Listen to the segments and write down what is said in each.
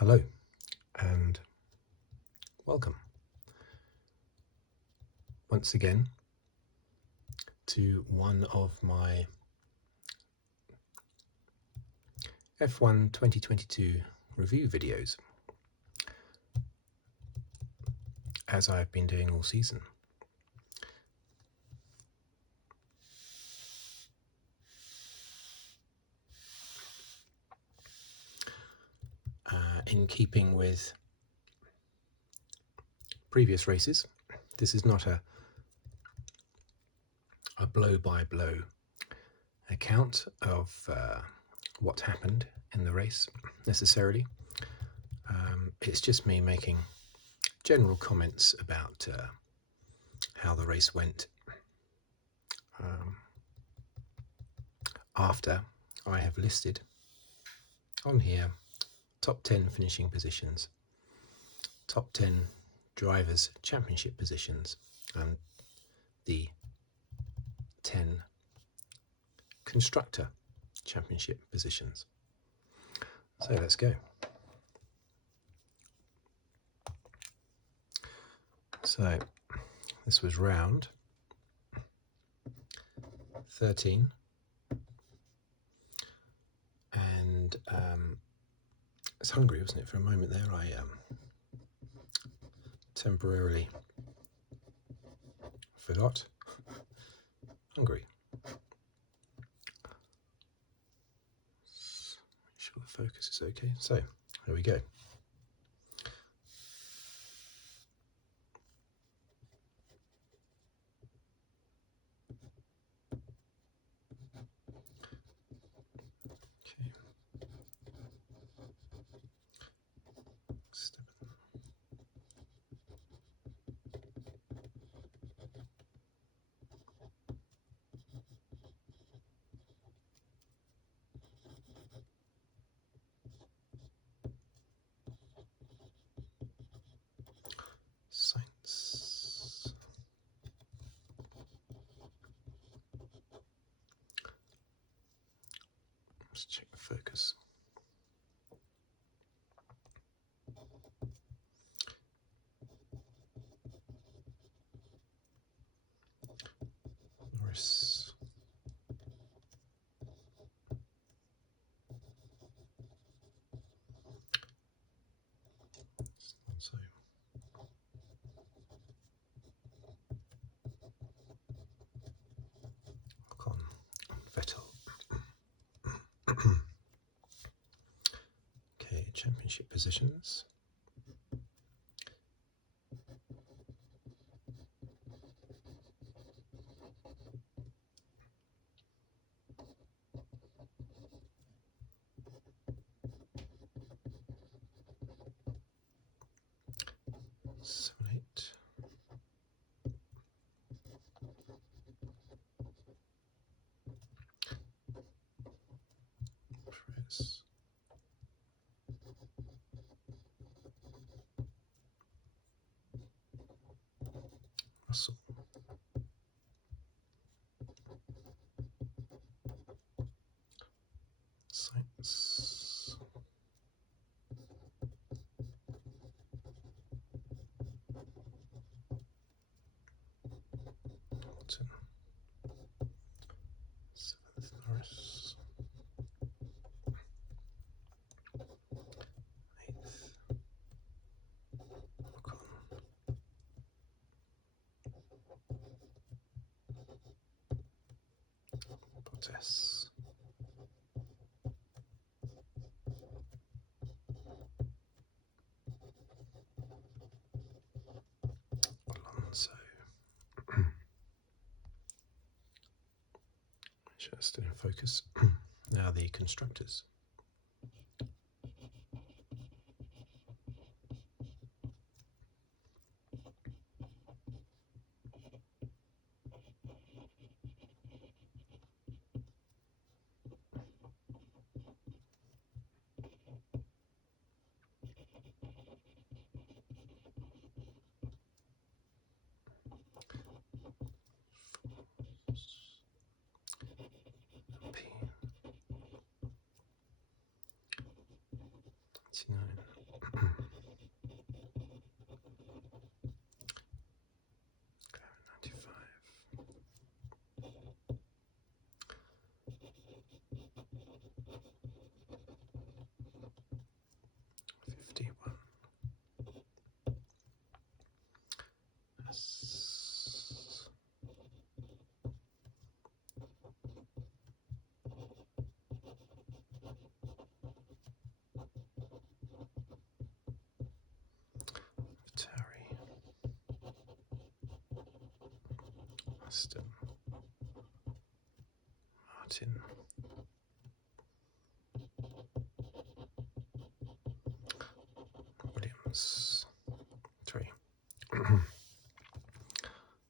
Hello and welcome once again to one of my F1 2022 review videos, as I've been doing all season. In keeping with previous races, this is not a blow-by-blow account of what happened in the race necessarily. It's just me making general comments about how the race went after I have listed on here top 10 finishing positions, top 10 drivers' championship positions, and the 10 constructor championship positions. So let's go. So this was round 13, and it's Hungary, wasn't it? For a moment there, I temporarily forgot Hungary. Make sure the focus is okay. So here we go. Sainz. Let's check the focus. Norris. So Ocon, Vettel. Okay, championship positions. Seven, eight. Perez. Russell. Sainz. Hamilton. 7th, Norris. 8th, Ocon. Bottas. Alonso. Just in focus. Now the constructors. P. 99. Aston Martin. Williams. 3. I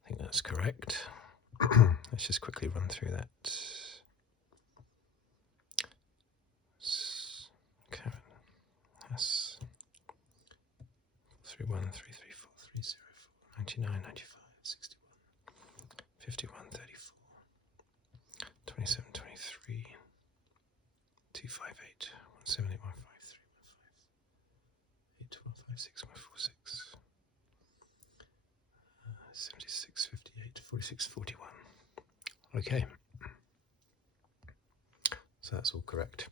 think that's correct. Let's just quickly run through that. Karen, Hess, 31, 334, 304, 99, 95, 61, 51, 34, 27, 23, 258, 178, 153, 8, 12, 56, 146, 76, 58, 46, 41. Okay. So that's all correct.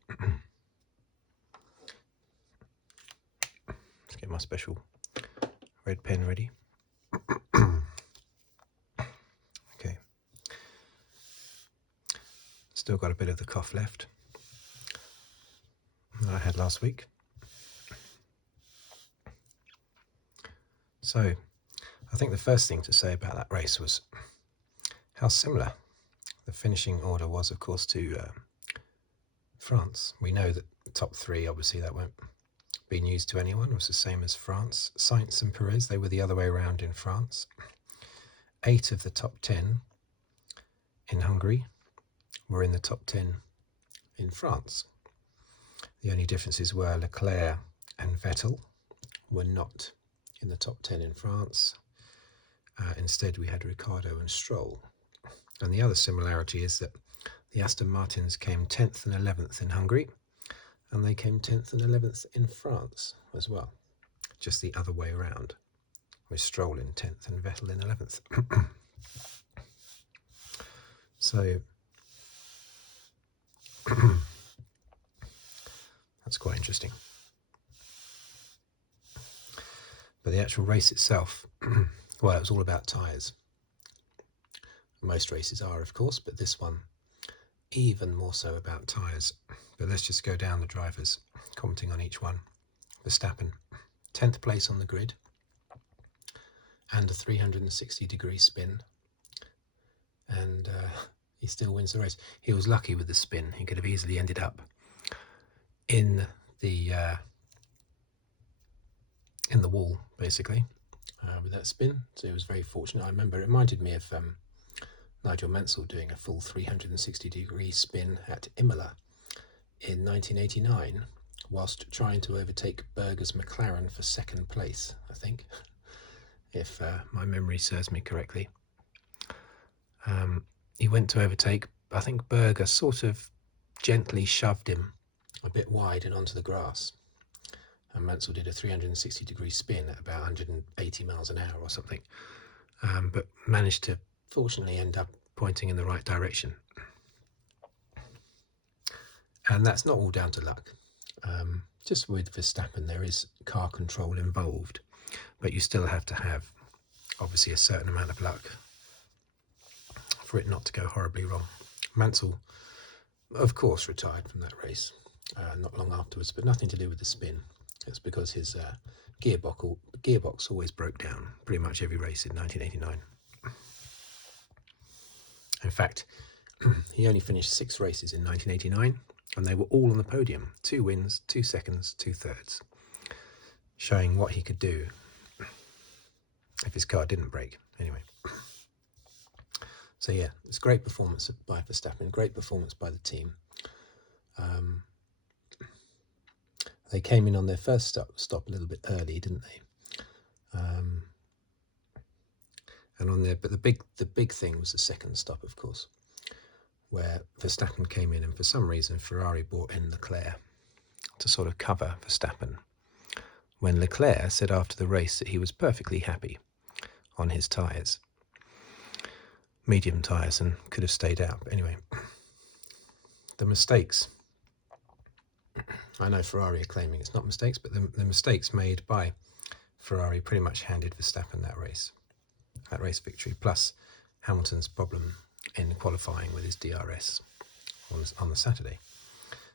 Let's get my special red pen ready. Okay. Still got a bit of the cough left that I had last week. So I think the first thing to say about that race was how similar the finishing order was, of course, to France. We know that the top 3, obviously, that won't be news to anyone. It was the same as France. Sainz and Perez, they were the other way around in France. 8 of the top 10 in Hungary were in the top 10 in France. The only differences were Leclerc and Vettel were not in the top 10 in France. Instead, we had Ricciardo and Stroll. And the other similarity is that the Aston Martins came 10th and 11th in Hungary, and they came 10th and 11th in France as well. Just the other way around, with Stroll in 10th and Vettel in 11th. So that's quite interesting. But the actual race itself, well, it was all about tyres. Most races are, of course, but this one even more so about tyres. But let's just go down the drivers, commenting on each one. Verstappen, 10th place on the grid, and a 360-degree spin, and he still wins the race. He was lucky with the spin. He could have easily ended up in the wall, basically, with that spin. So he was very fortunate. I remember it reminded me of Nigel Mansell doing a full 360-degree spin at Imola in 1989, whilst trying to overtake Berger's McLaren for 2nd place, I think, if my memory serves me correctly. He went to overtake, I think Berger sort of gently shoved him a bit wide and onto the grass. And Mansell did a 360-degree spin at about 180 miles an hour or something, but managed to fortunately end up pointing in the right direction. And that's not all down to luck. Just with Verstappen, there is car control involved, but you still have to have, obviously, a certain amount of luck for it not to go horribly wrong. Mansell, of course, retired from that race not long afterwards, but nothing to do with the spin. It's because his gearbox always broke down pretty much every race in 1989. In fact, he only finished 6 races in 1989, and they were all on the podium. 2 wins, 2 seconds, 2 thirds, showing what he could do if his car didn't break. Anyway. So yeah, it's great performance by Verstappen, great performance by the team. They came in on their first stop a little bit early, didn't they? And on there, but the big thing was the second stop, of course, where Verstappen came in, and for some reason Ferrari brought in Leclerc to sort of cover Verstappen when Leclerc said after the race that he was perfectly happy on his tyres, medium tyres, and could have stayed out. But anyway, the mistakes, I know Ferrari are claiming it's not mistakes, but the mistakes made by Ferrari pretty much handed Verstappen that race victory, plus Hamilton's problem in qualifying with his DRS on the Saturday.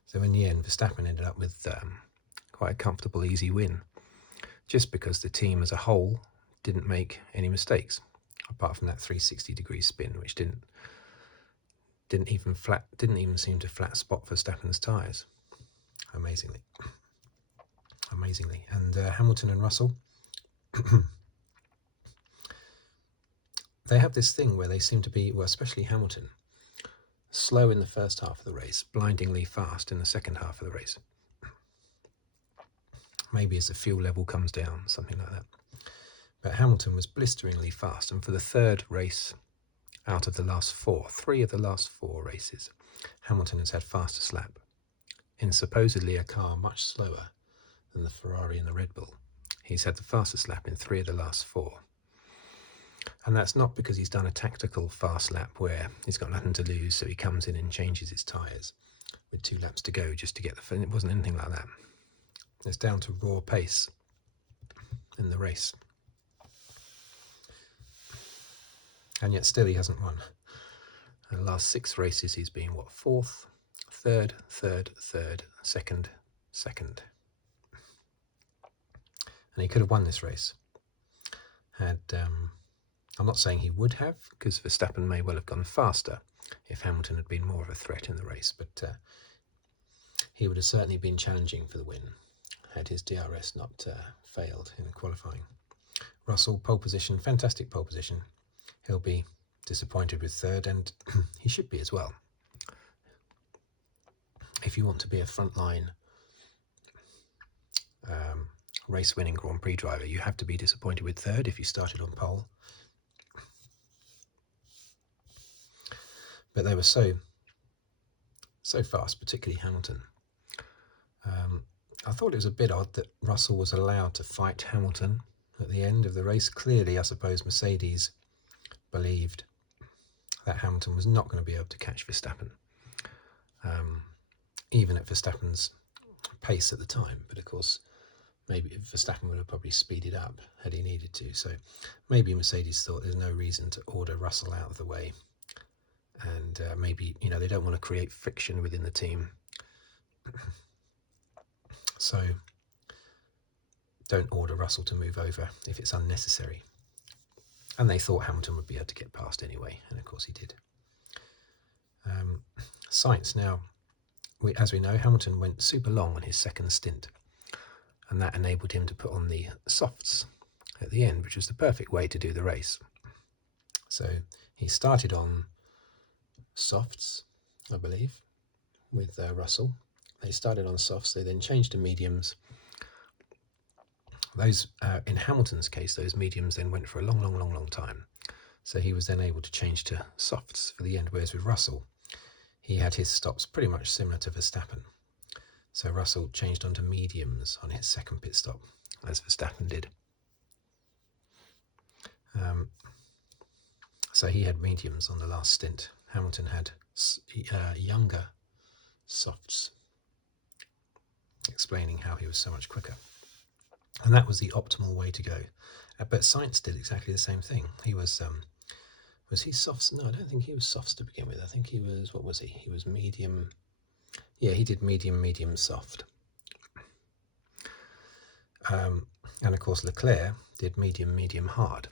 So in the end, Verstappen ended up with quite a comfortable, easy win, just because the team as a whole didn't make any mistakes, apart from that 360-degree spin, which didn't even seem to flat spot Verstappen's tyres, amazingly. And Hamilton and Russell, they have this thing where they seem to be, well, especially Hamilton, slow in the first half of the race, blindingly fast in the second half of the race. Maybe as the fuel level comes down, something like that. But Hamilton was blisteringly fast, and for the third race out of the last three of the last four races, Hamilton has had fastest lap in supposedly a car much slower than the Ferrari and the Red Bull. He's had the fastest lap in 3 of the last 4. And that's not because he's done a tactical fast lap where he's got nothing to lose, so he comes in and changes his tyres with 2 laps to go just to get the... It wasn't anything like that. It's down to raw pace in the race. And yet still he hasn't won. In the last 6 races he's been, what, 4th, 3rd, 2nd, 2nd. And he could have won this race. I'm not saying he would have, because Verstappen may well have gone faster if Hamilton had been more of a threat in the race, but he would have certainly been challenging for the win had his DRS not failed in qualifying. Russell, pole position, fantastic pole position. He'll be disappointed with 3rd, and he should be as well. If you want to be a frontline race-winning Grand Prix driver, you have to be disappointed with 3rd if you started on pole. But they were so fast, particularly Hamilton. I thought it was a bit odd that Russell was allowed to fight Hamilton at the end of the race. Clearly, I suppose Mercedes believed that Hamilton was not going to be able to catch Verstappen, even at Verstappen's pace at the time. But of course, maybe Verstappen would have probably speeded up had he needed to. So maybe Mercedes thought there's no reason to order Russell out of the way. And maybe, they don't want to create friction within the team. So don't order Russell to move over if it's unnecessary. And they thought Hamilton would be able to get past anyway, and of course he did. Sainz now, as we know, Hamilton went super long on his second stint, and that enabled him to put on the softs at the end, which was the perfect way to do the race. So he started on softs, I believe, with Russell. They started on softs, they then changed to mediums. Those, in Hamilton's case, those mediums then went for a long time. So he was then able to change to softs for the end, whereas with Russell, he had his stops pretty much similar to Verstappen. So Russell changed onto mediums on his second pit stop, as Verstappen did. So he had mediums on the last stint. Hamilton had younger softs, explaining how he was so much quicker. And that was the optimal way to go. But Sainz did exactly the same thing. He was he softs? No, I don't think he was softs to begin with. I think he was, what was he? He was medium. Yeah, he did medium, soft. And of course Leclerc did medium, hard.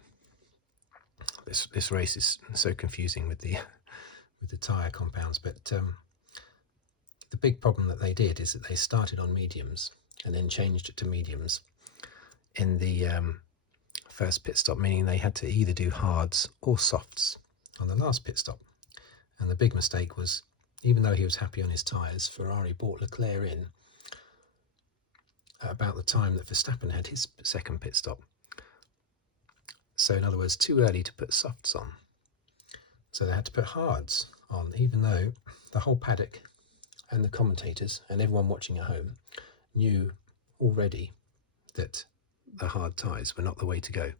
This race is so confusing with the tyre compounds, but the big problem that they did is that they started on mediums and then changed it to mediums in the first pit stop, meaning they had to either do hards or softs on the last pit stop. And the big mistake was, even though he was happy on his tyres, Ferrari brought Leclerc in at about the time that Verstappen had his second pit stop. So in other words, too early to put softs on. So they had to put hards on, even though the whole paddock and the commentators and everyone watching at home knew already that the hard tyres were not the way to go.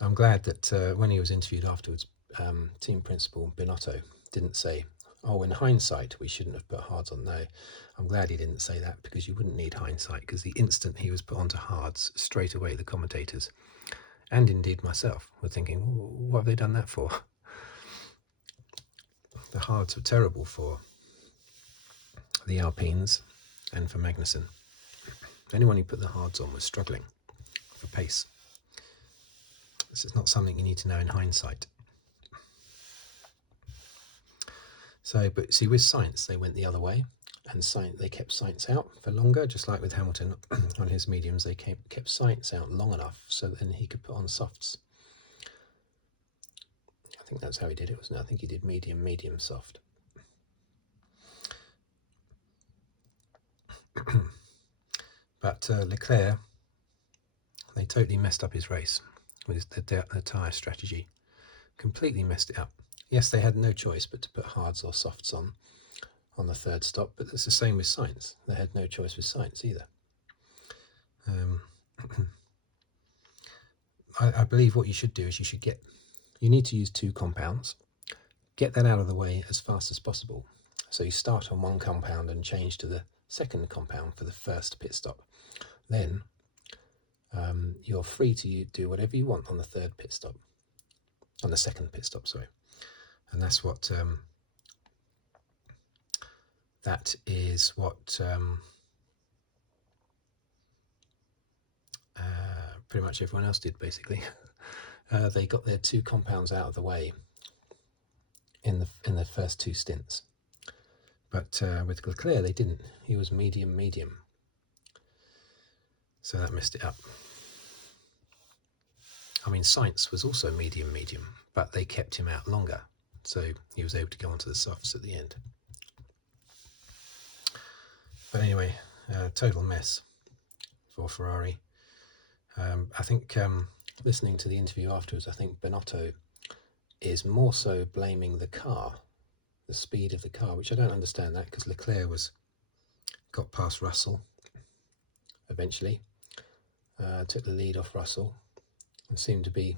I'm glad that when he was interviewed afterwards, team principal Binotto didn't say, oh, in hindsight, we shouldn't have put hards on. No, I'm glad he didn't say that, because you wouldn't need hindsight, because the instant he was put onto hards, straight away the commentators, and indeed myself, were thinking, what have they done that for? The hards were terrible for the Alpines and for Magnussen. Anyone who put the hards on was struggling for pace. This is not something you need to know in hindsight. So, but see, with Sainz, they went the other way, and they kept Sainz out for longer, just like with Hamilton on his mediums. They kept Sainz out long enough so that then he could put on softs. I think that's how he did it, wasn't it? I think he did medium, medium, soft. But Leclerc, they totally messed up his race with the tyre strategy. Completely messed it up. Yes, they had no choice but to put hards or softs on the third stop, but it's the same with Sainz. They had no choice with Sainz either. I believe what you should do is you need to use 2 compounds. Get that out of the way as fast as possible. So you start on one compound and change to the second compound for the first pit stop. Then you're free to do whatever you want on the third pit stop, on the second pit stop, sorry. And that's what pretty much everyone else did, basically. They got their 2 compounds out of the way in the first 2 stints. But with Leclerc, they didn't. He was medium, medium. So that messed it up. I mean, Sainz was also medium, medium, but they kept him out longer. So he was able to go onto the softs at the end. But anyway, total mess for Ferrari. I think listening to the interview afterwards, I think Binotto is more so blaming the car, the speed of the car, which I don't understand that, because Leclerc got past Russell eventually, took the lead off Russell, and seemed to be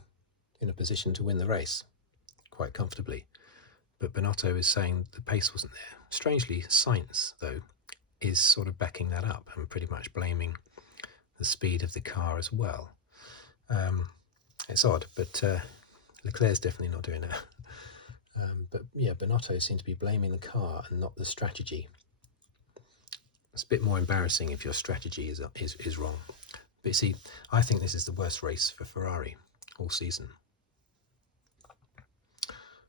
in a position to win the race quite comfortably. But Binotto is saying the pace wasn't there. Strangely, Sainz, though, is sort of backing that up and pretty much blaming the speed of the car as well. It's odd, but Leclerc's definitely not doing that. But yeah, Binotto seemed to be blaming the car and not the strategy. It's a bit more embarrassing if your strategy is wrong. But you see, I think this is the worst race for Ferrari all season.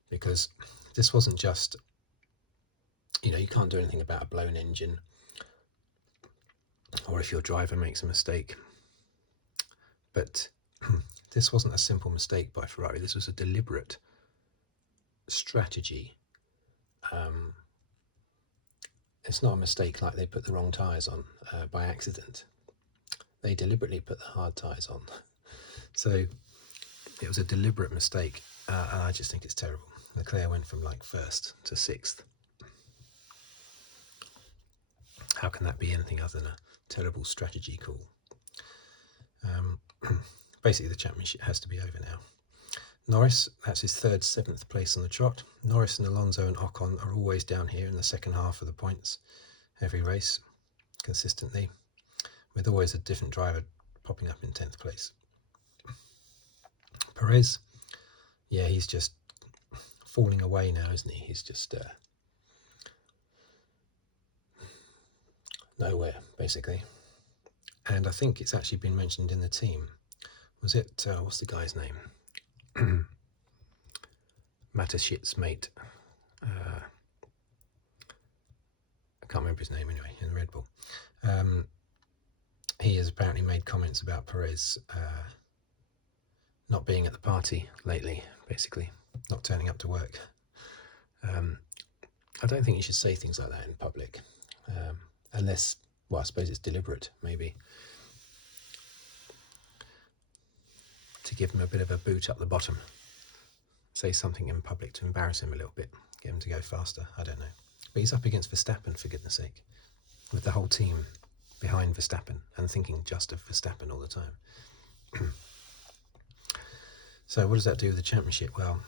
Because this wasn't just, you can't do anything about a blown engine, or if your driver makes a mistake. But this wasn't a simple mistake by Ferrari. This was a deliberate strategy. It's not a mistake like they put the wrong tyres on by accident. They deliberately put the hard tyres on. So it was a deliberate mistake, and I just think it's terrible. Leclerc went from like 1st to 6th. How can that be anything other than a terrible strategy call? Basically, the championship has to be over now. Norris, that's his 3rd, 7th place on the trot. Norris and Alonso and Ocon are always down here in the second half of the points, every race, consistently, with always a different driver popping up in 10th place. Perez, yeah, he's just falling away now, isn't he? He's just nowhere, basically. And I think it's actually been mentioned in the team. Was it, what's the guy's name? Matashit's mate. I can't remember his name anyway, in Red Bull. He has apparently made comments about Perez not being at the party lately, basically, not turning up to work. I don't think you should say things like that in public, unless, well, I suppose it's deliberate, maybe, to give him a bit of a boot up the bottom. Say something in public to embarrass him a little bit, get him to go faster, I don't know. But he's up against Verstappen, for goodness sake, with the whole team behind Verstappen and thinking just of Verstappen all the time. So what does that do with the championship? Well,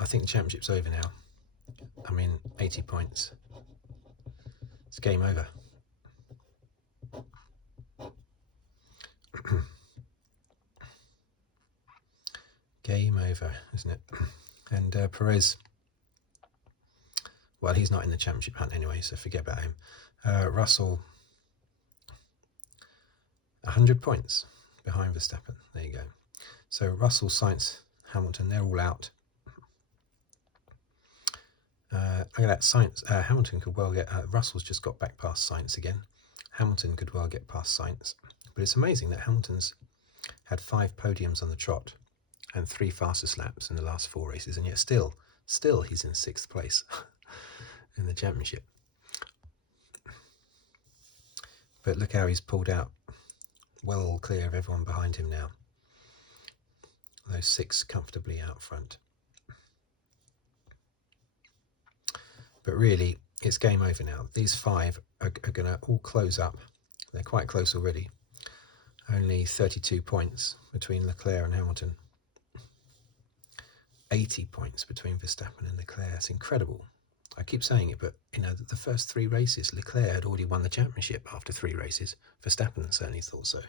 I think the championship's over now. I mean, 80 points. It's game over. Game over, isn't it? And Perez, well, he's not in the championship hunt anyway, so forget about him. Russell, 100 points behind Verstappen. There you go. So Russell, Sainz, Hamilton, they're all out. Look at that, Sainz, Hamilton could well get, Russell's just got back past Sainz again. Hamilton could well get past Sainz. But it's amazing that Hamilton's had 5 podiums on the trot and 3 fastest laps in the last 4 races, and yet still he's in 6th place in the championship. But look how he's pulled out, well clear of everyone behind him now. Those 6 comfortably out front. But really, it's game over now. These 5 are going to all close up. They're quite close already. Only 32 points between Leclerc and Hamilton. 80 points between Verstappen and Leclerc. It's incredible. I keep saying it, but you know, the first 3 races, Leclerc had already won the championship after 3 races. Verstappen certainly thought so.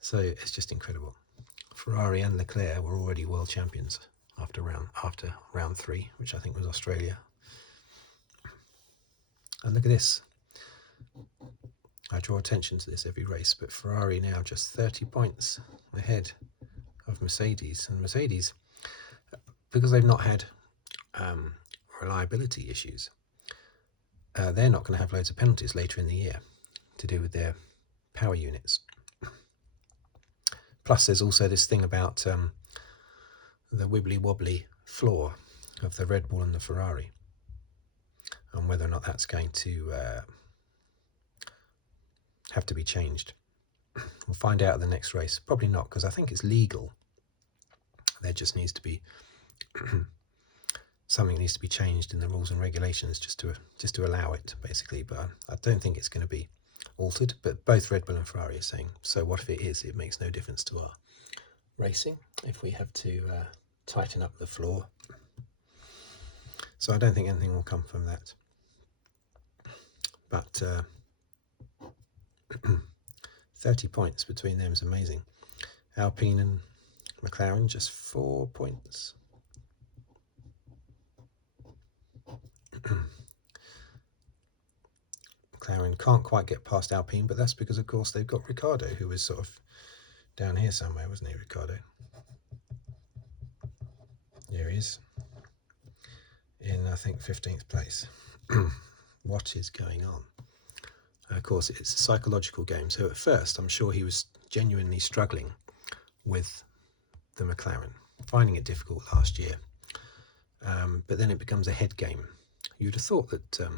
So it's just incredible. Ferrari and Leclerc were already world champions after round 3, which I think was Australia. And look at this. I draw attention to this every race, but Ferrari now just 30 points ahead of Mercedes. And Mercedes, because they've not had reliability issues, they're not going to have loads of penalties later in the year to do with their power units. Plus, there's also this thing about the wibbly-wobbly floor of the Red Bull and the Ferrari, and whether or not that's going to have to be changed. We'll find out at the next race. Probably not, because I think it's legal. There just needs to be something needs to be changed in the rules and regulations just to allow it, basically. But I don't think it's going to be altered. But both Red Bull and Ferrari are saying, so what if it is? It makes no difference to our racing if we have to tighten up the floor. So I don't think anything will come from that. But 30 points between them is amazing. Alpine and McLaren just 4 points. McLaren can't quite get past Alpine, but that's because, of course, they've got Ricciardo, who was sort of down here somewhere, wasn't he, Ricciardo? There he is, in, I think, 15th place. What is going on? Of course, it's a psychological game. So at first, I'm sure he was genuinely struggling with the McLaren, finding it difficult last year. But then it becomes a head game. You'd have thought that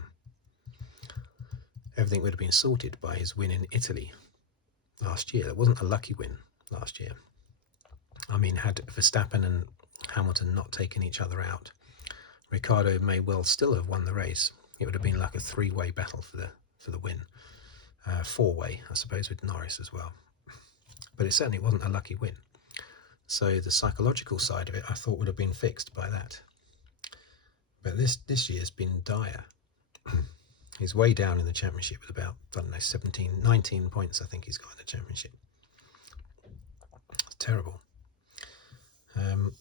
everything would have been sorted by his win in Italy last year. It wasn't a lucky win last year. I mean, had Verstappen and Hamilton not taken each other out, Ricciardo may well still have won the race. It would have been like a 3-way battle for the win. 4-way, I suppose, with Norris as well. But it certainly wasn't a lucky win. So the psychological side of it, I thought, would have been fixed by that. But this year's been dire. He's way down in the championship with about, I don't know, 19 points I think he's got in the championship. It's terrible. And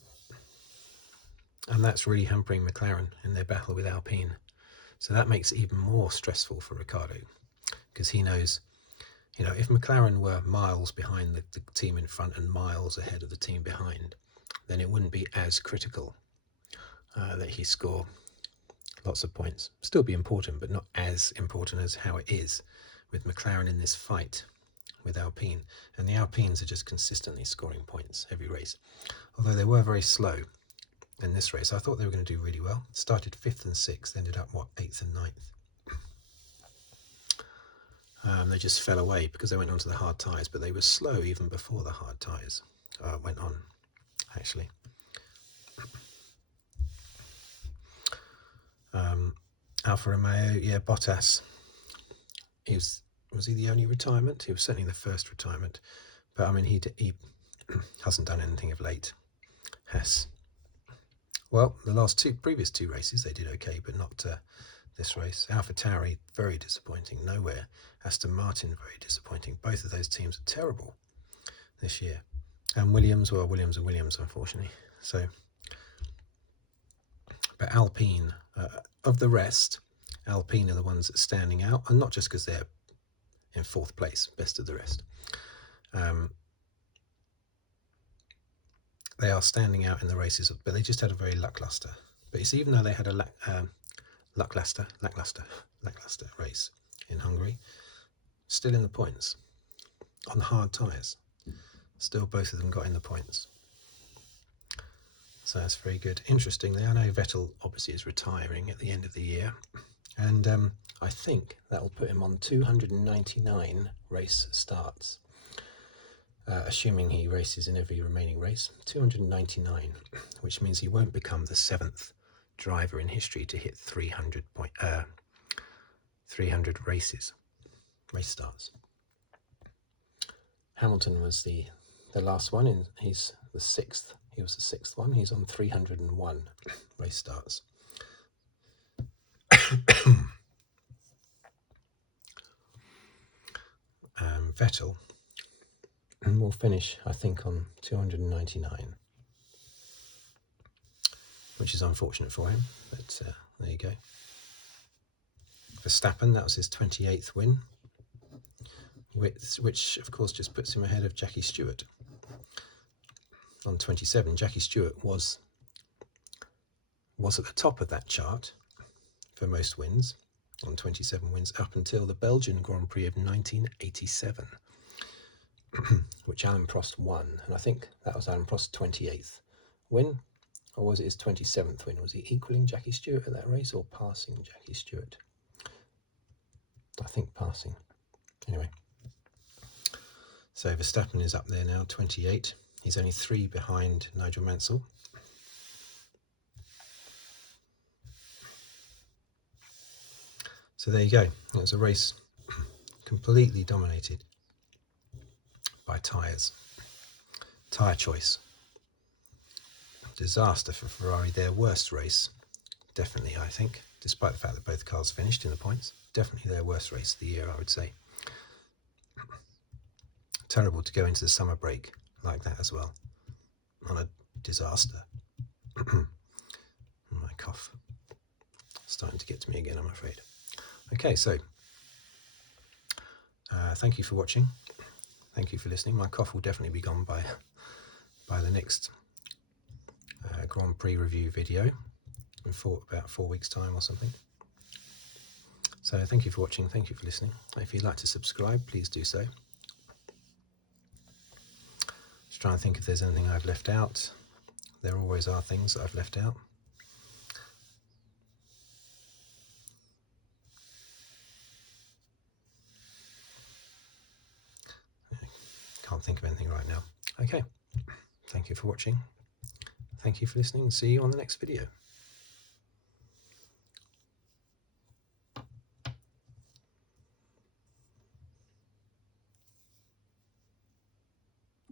that's really hampering McLaren in their battle with Alpine. So that makes it even more stressful for Ricciardo, because he knows, you know, if McLaren were miles behind the team in front and miles ahead of the team behind, then it wouldn't be as critical that he score lots of points. Still be important, but not as important as how it is with McLaren in this fight with Alpine. And the Alpines are just consistently scoring points every race. Although they were very slow in this race, I thought they were going to do really well. Started 5th and 6th, ended up, 8th and 9th. They just fell away because they went onto the hard tyres, but they were slow even before the hard tyres went on, actually. Alfa Romeo, yeah, Bottas, he was Was he the only retirement? He was certainly the first retirement. But I mean, he hasn't done anything of late. Hess. Well, the previous two races they did okay, but not this race. AlphaTauri, very disappointing, nowhere. Aston Martin, very disappointing. Both of those teams are terrible this year. And Williams, well, Williams are Williams, unfortunately. So, but Alpine, of the rest, Alpine are the ones that are standing out, and not just because they're in fourth place, best of the rest. They are standing out in the races, but they just had a very lackluster. But you see, even though they had a lackluster race in Hungary, still in the points on hard tyres. Still, both of them got in the points. So that's very good. Interestingly, I know Vettel obviously is retiring at the end of the year, and I think that will put him on 299 race starts, assuming he races in every remaining race. 299, which means he won't become the 7th driver in history to hit 300 race starts. Hamilton was the last one, and he's the 6th. He was the 6th one. He's on 301 race starts. Vettel will finish, I think, on 299, which is unfortunate for him, but there you go. Verstappen, that was his 28th win, which of course just puts him ahead of Jackie Stewart on 27. Jackie Stewart was at the top of that chart for most wins, on 27 wins, up until the Belgian Grand Prix of 1987, which Alain Prost won. And I think that was Alain Prost's 28th win, or was it his 27th win? Was he equaling Jackie Stewart at that race, or passing Jackie Stewart? I think passing. Anyway, so Verstappen is up there now, 28. He's only 3 behind Nigel Mansell. So there you go. It was a race completely dominated by tyres. Tyre choice. Disaster for Ferrari. Their worst race, definitely, I think, despite the fact that both cars finished in the points. Definitely their worst race of the year, I would say. Terrible to go into the summer break like that as well. On a disaster. My cough. Starting to get to me again, I'm afraid. Okay, so thank you for watching. Thank you for listening. My cough will definitely be gone by the next Grand Prix review video in about 4 weeks' time or something. So thank you for watching. Thank you for listening. If you'd like to subscribe, please do so. Just trying to think if there's anything I've left out. There always are things that I've left out. Can't think of anything right now. Okay, thank you for watching. Thank you for listening. See you on the next video.